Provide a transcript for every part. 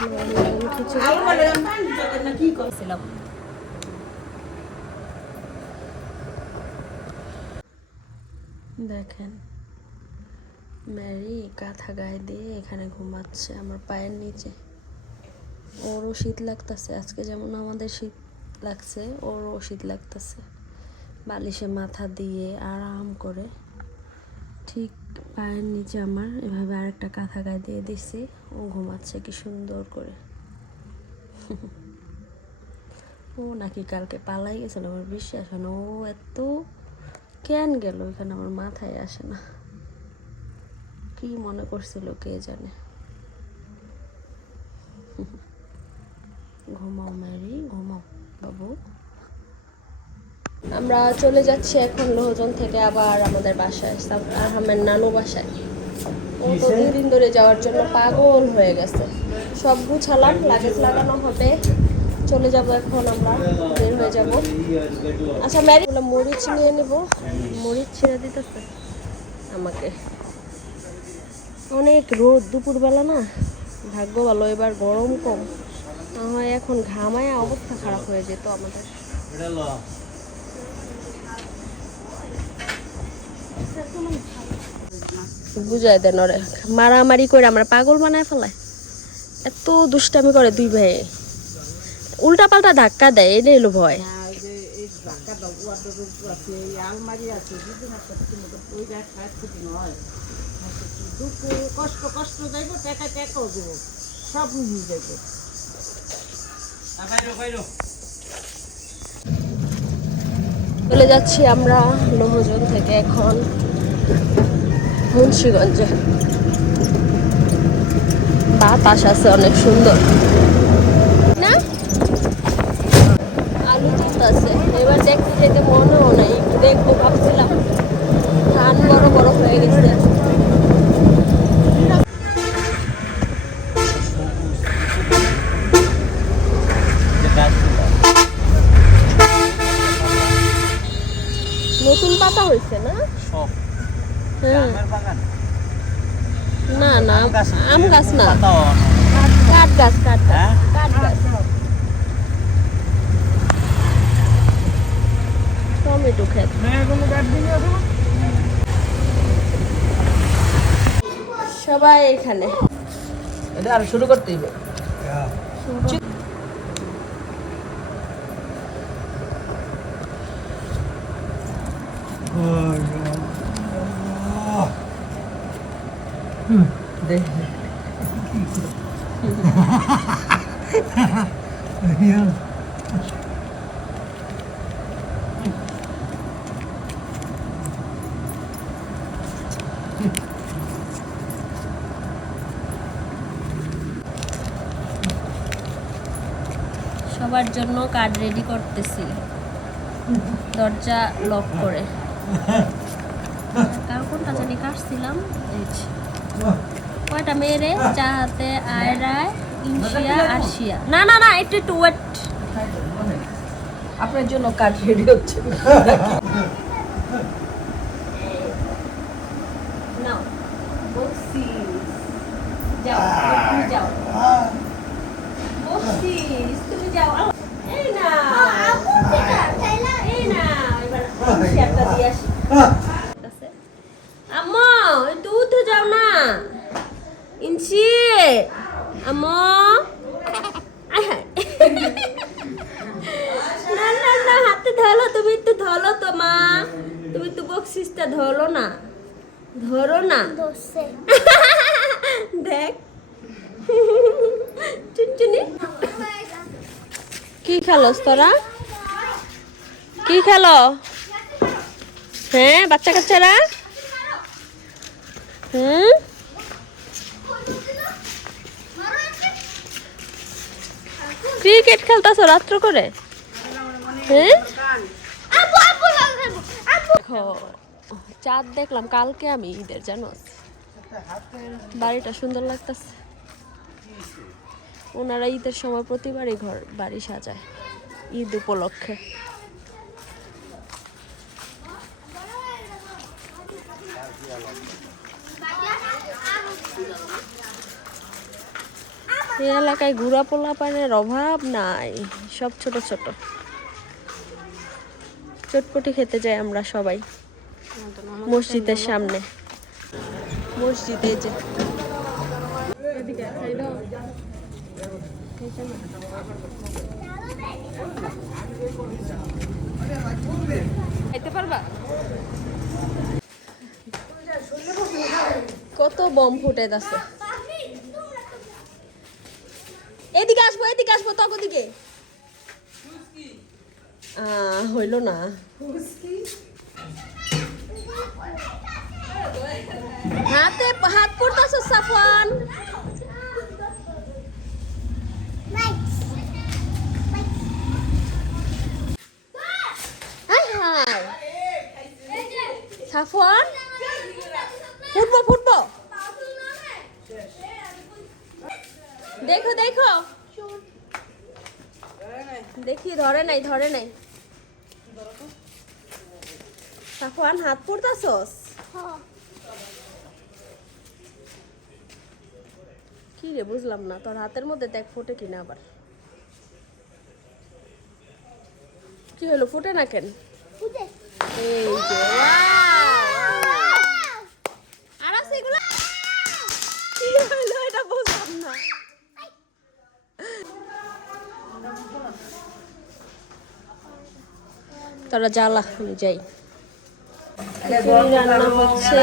কি করছিলাম দেখেন, ম্যারি কাঁথা গায়ে দিয়ে এখানে ঘুমাচ্ছে আমার পায়ের নিচে। ওরও শীত লাগতেছে আজকে, যেমন আমাদের শীত লাগছে ওরও শীত লাগতেছে। বালিশে মাথা দিয়ে আরাম করে ঠিক পায়ের নিচে আমার এভাবে আরেকটা কাঁথা গায়ে দিয়ে দিছি। ও ঘুমাচ্ছে কি সুন্দর করে। ও নাকি কালকে পালাই গেছিল, আমার বিশ্বাস হয় না। ও এত কেন গেল এখানে আমার মাথায় আসে না। কি মনে করছিল কে জানে। ঘুমাও ম্যারি, ঘুমাও বাবু। আমরা চলে যাচ্ছি এখন লোহজন থেকে আবার আমাদের বাসায়, আহমের নানু বাসায়। ও তো 2 দিন ধরে যাওয়ার জন্য পাগল হয়ে গেছে। সব গুছালাম, লাগেজ লাগানো হবে, চলে যাব এখন, আমরা বের হয়ে যাব। আচ্ছা ম্যারি, মরিচ নিয়ে নেব। মরিচ ছিঁড়ে দিতেছে আমাকে। অনেক রোদ দুপুরবেলা না, ভাগ্য ভালো এবার গরম কম, না হয় এখন ঘামায় অবস্থা খারাপ হয়ে যেত আমাদের। বুঝাই দেন ওরে, মারামারি করে আমরা পাগল বানায় ফেলায়। এত দুষ্টামি করে দুই ভাই, উল্টা পাল্টা ধাক্কা দেয়, এটাই হলো ভয়। চলে যাচ্ছি আমরা লোহজন থেকে এখন মুন্সিগঞ্জে। বাতাস আছে অনেক সুন্দর না, আলু তুলতেছে। এবার দেখতে যেতে মনেও নাই, একটু দেখবো ভাবছিলাম, ধান বড় বড় হয়ে গেছে। নতুন পাতা হয়েছে না? না না, আম গাছ না, কাঠ গাছ, কাঠ গাছ, কাঠ গাছ। টমেটো ক্ষেত। সবাই এখানে, এটা আর শুরু করতেই হবে। সবার জন্য কার্ড রেডি করতেছি, দরজা লক করে। কার কোনটা জানি কাটছিলাম। কয়টা মেয়েরে? চাহাতে, আয়রায়, ইনশিয়া, আরশিয়া। না না না, একটু একটু ওয়েট। আপনার জন্য কার্ড রেডি হচ্ছে। নাও বক্সিস, যাও তুমি যাও, বক্সিস তুমি যাও। এই না এই না, এবার ইনশিয়াটা দিয়ে আসি। আম্মু একটু উঠে যাও না, ইনশি আম্মু। না না না, হাতে ধরো, তুমি একটু ধরো তো মা, তুমি একটু বক্সিসটা ধরো না, ধরো না। দেখ চুনচুনি, কি খেলোস তোরা? কি খেলো? হ্যাঁ বাচ্চা কাচ্চারা, ক্রিকেট খেলতেছো রাত্র করে? হ্যাঁ চাঁদ দেখলাম কালকে আমি ঈদের, জানো বাড়িটা সুন্দর লাগতেছে। ওনারা ঈদের সময় প্রতিবারই ঘর বাড়ি সাজায় ঈদ উপলক্ষে। এই এলাকায় ঘোরা পোলা পানের অভাব নাই, সব ছোট ছোট। চটপটি খেতে যাই আমরা সবাই মসজিদের সামনে। মসজিদ এই যে খাইতে পারবা? কত বম ফুটে আছে। এদিকে আসবো তক দিকে হইল না। হাত পড়তেছ সাফওয়ান। সাফওয়ান ফুটবো দেখো দেখি ধরে নাই সাফওয়ান হাত পড়তাছস কি রে? বুঝলাম না, তোর হাতের মধ্যে দেখ ফোটে কিনা আবার। কি হলো, ফোটে না কেন? এই যে আর আছে এগুলো, কি হলো এটা বুঝলাম না। তোরা জ্বালা, আমি যাই। রান্না হচ্ছে,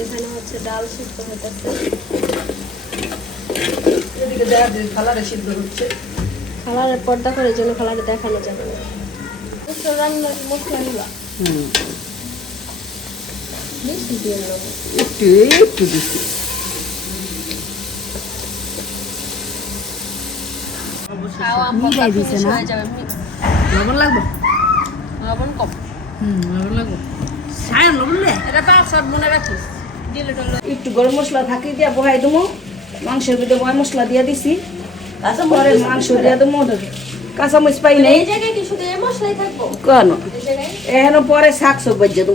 এখানে হচ্ছে ডাল সিদ্ধ হতেছে। খালারের পর্দা করে, এই জন্য খালারে দেখানো যাবে না। রান্নার মশলাগুলা বেশি দিয়ে নেবো, একটু দিচ্ছি। মিলাই দিছে না, লবণ লাগবে? লবণ কম। লবণ লাগবে। সায়ন লবণ লে, এটা তো সব মনে রাখিস। একটু গরম মশলা থাকি দিয়া বহাই দেবো। মাংসের ভিতরে বয় মশলা দিয়া দিছি, পরে মাংস দিয়া দেবো। কাঁচামরিচ পাই নাই, এই জায়গায় কি শুধু এই মশলাই থাকবো? কেন এই জায়গায় এখন পরে শাক সব বাজ্যা দেবো।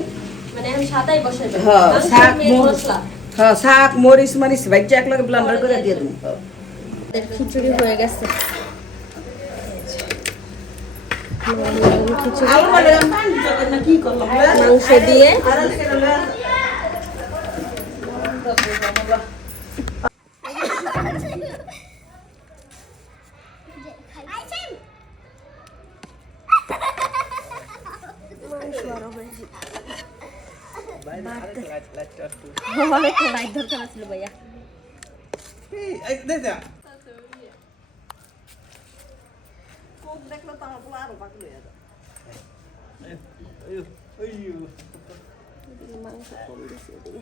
মানে আমি সাদাই বসাইবে। হ্যাঁ, শাক মশলা, হ্যাঁ শাক মরিচ মারিচ বাজ্যা একলাগে ব্লেন্ডার করে দিয়ে দেবো। খিচুড়ি হয়ে গেছে। মাংস দিয়ে লাইট দরকার ছিল ভাইয়া। দেখলে তো আমার আরো পাগল হয়ে যাবে। মাংস কম দিয়েছি এদিকে।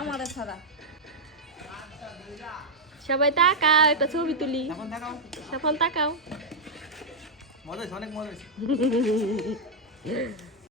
আমাদের ছাড়া সবাই তাকাও, একটা ছবি তুলি। তখন তাকাও। মজা অনেক মজা